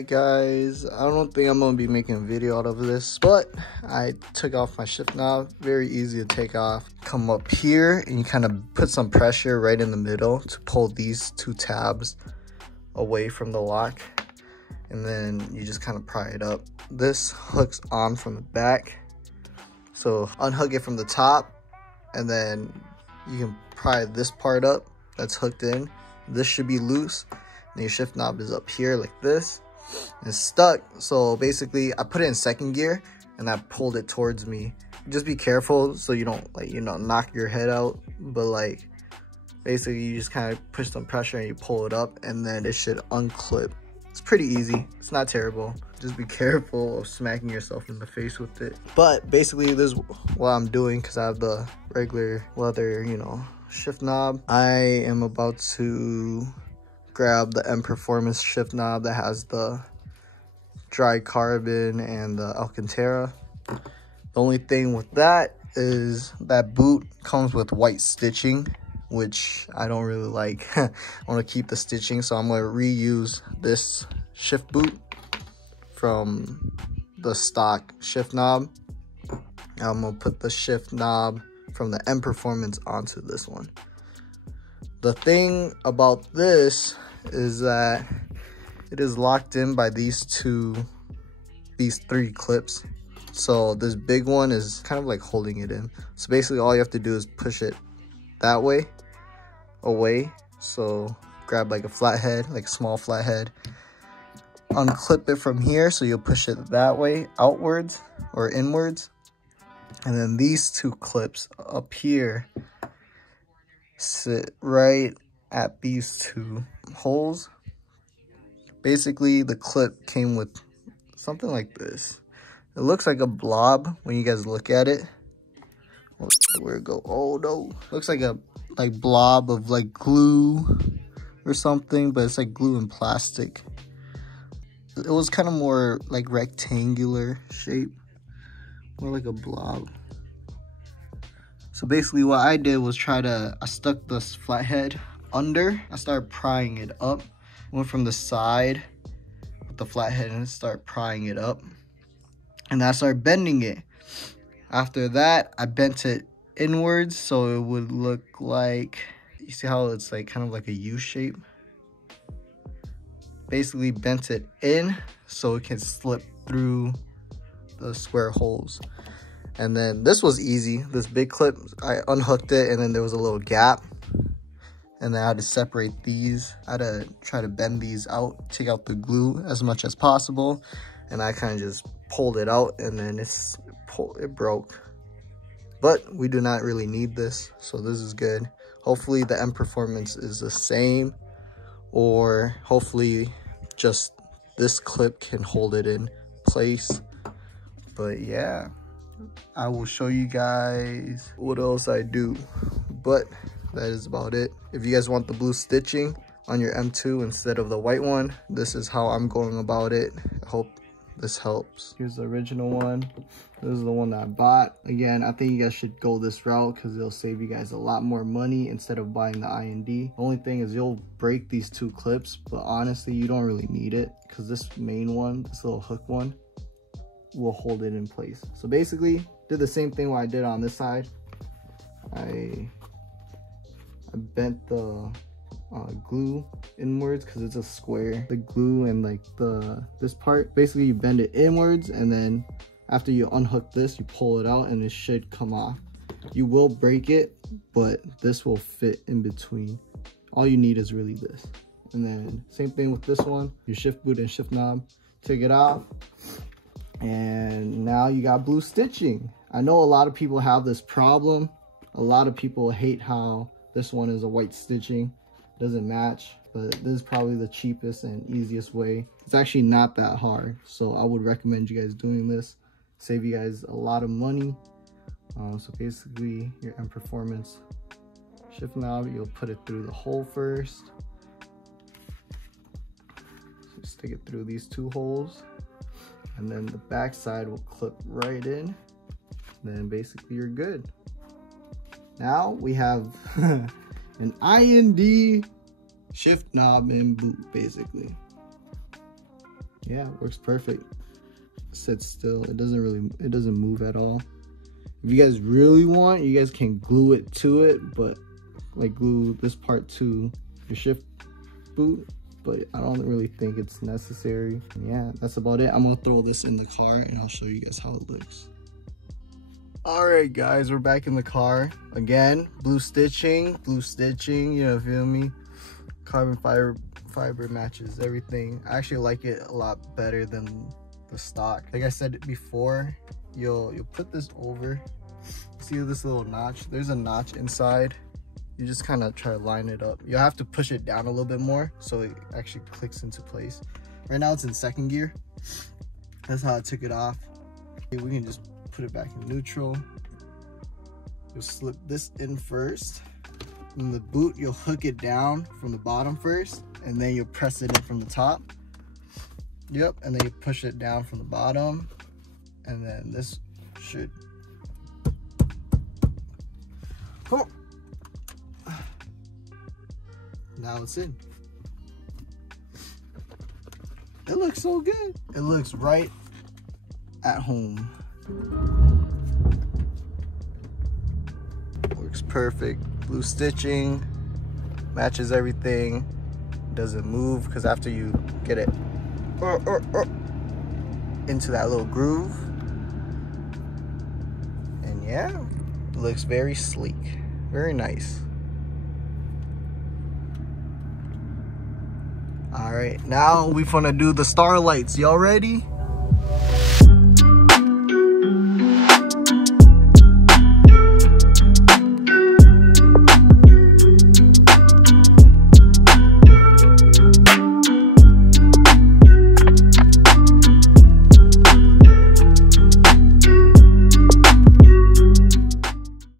Alright guys, I don't think I'm going to be making a video out of this, but I took off my shift knob. Very easy to take off. Come up here and you kind of put some pressure right in the middle to pull these two tabs away from the lock. And then you just kind of pry it up. This hooks on from the back. So unhook it from the top and then you can pry this part up that's hooked in. This should be loose. And your shift knob is up here like this. It's stuck. So basically I put it in second gear and I pulled it towards me. Just be careful so you don't knock your head out. But like basically you just kind of push some pressure and you pull it up and then it should unclip. It's pretty easy. It's not terrible. Just be careful of smacking yourself in the face with it. But basically this is what I'm doing because I have the regular leather, shift knob. I am about to grab the M Performance shift knob that has the dry carbon and the Alcantara. The only thing with that is that boot comes with white stitching, which I don't really like. I want to keep the stitching, so I'm going to reuse this shift boot from the stock shift knob. I'm going to put the shift knob from the M Performance onto this one. The thing about this is that it is locked in by these three clips. So this big one is kind of like holding it in. So basically all you have to do is push it that way, away. So grab like a flathead, like a small flathead, unclip it from here. So you'll push it that way, outwards or inwards. And then these two clips up here sit right at these two holes. Basically the clip came with something like this. It looks like a blob when you guys look at it. Where it go? Oh no, looks like a blob of like glue or something, but it's like glue and plastic. It was kind of more like rectangular shape, more like a blob. So basically what I did was I stuck this flathead under. I started prying it up. Went from the side with the flathead and started prying it up. And I started bending it. After that, I bent it inwards so it would look like, you see how it's like kind of like a U shape? Basically bent it in so it can slip through the square holes. And then this was easy. This big clip, I unhooked it and then there was a little gap. And then I had to separate these. I had to try to bend these out, take out the glue as much as possible. And I kind of just pulled it out and then it broke. But we do not really need this, so this is good. Hopefully the M Performance is the same, or hopefully just this clip can hold it in place. But yeah, I will show you guys what else I do, but that is about it. If you guys want the blue stitching on your M2 instead of the white one, this is how I'm going about it. I hope this helps. Here's the original one. This is the one that I bought. Again, I think you guys should go this route because it'll save you guys a lot more money instead of buying the IND. The only thing is you'll break these two clips, but honestly, you don't really need it because this main one, this little hook one, will hold it in place. So basically, did the same thing what I did on this side. I bent the glue inwards because it's a square. The glue and like this part, basically you bend it inwards, and then after you unhook this, you pull it out and it should come off. You will break it, but this will fit in between. All you need is really this. And then same thing with this one, your shift boot and shift knob. Take it off, and now you got blue stitching. I know a lot of people have this problem. A lot of people hate how this one is a white stitching. Doesn't match, but this is probably the cheapest and easiest way. It's actually not that hard, so I would recommend you guys doing this. Save you guys a lot of money. So basically your M Performance shift knob, you'll put it through the hole first. So stick it through these two holes, and then the back side will clip right in. Then basically you're good. Now we have an IND shift knob and boot, basically. yeah, it works perfect. Sits still. It doesn't move at all. If you guys really want, you guys can glue it to it, but like glue this part to your shift boot, but I don't really think it's necessary. Yeah, that's about it. I'm gonna throw this in the car and I'll show you guys how it looks. All right, guys, we're back in the car again. Blue stitching, you know, feel me? Carbon fiber matches everything. I actually like it a lot better than the stock. Like I said before, you'll put this over. See this little notch? There's a notch inside. You just kind of try to line it up. You'll have to push it down a little bit more so it actually clicks into place. Right now it's in second gear. That's how I took it off. Okay, we can just put it back in neutral. You'll slip this in first. In the boot, you'll hook it down from the bottom first, and then you'll press it in from the top. Yep, and then you push it down from the bottom, and then this should... Come on. Now it's in. It looks so good. It looks right at home. Works perfect. Blue stitching, matches everything. Doesn't move because after you get it into that little groove, and yeah, it looks very sleek, very nice. All right, now we gonna do the star lights. Y'all ready?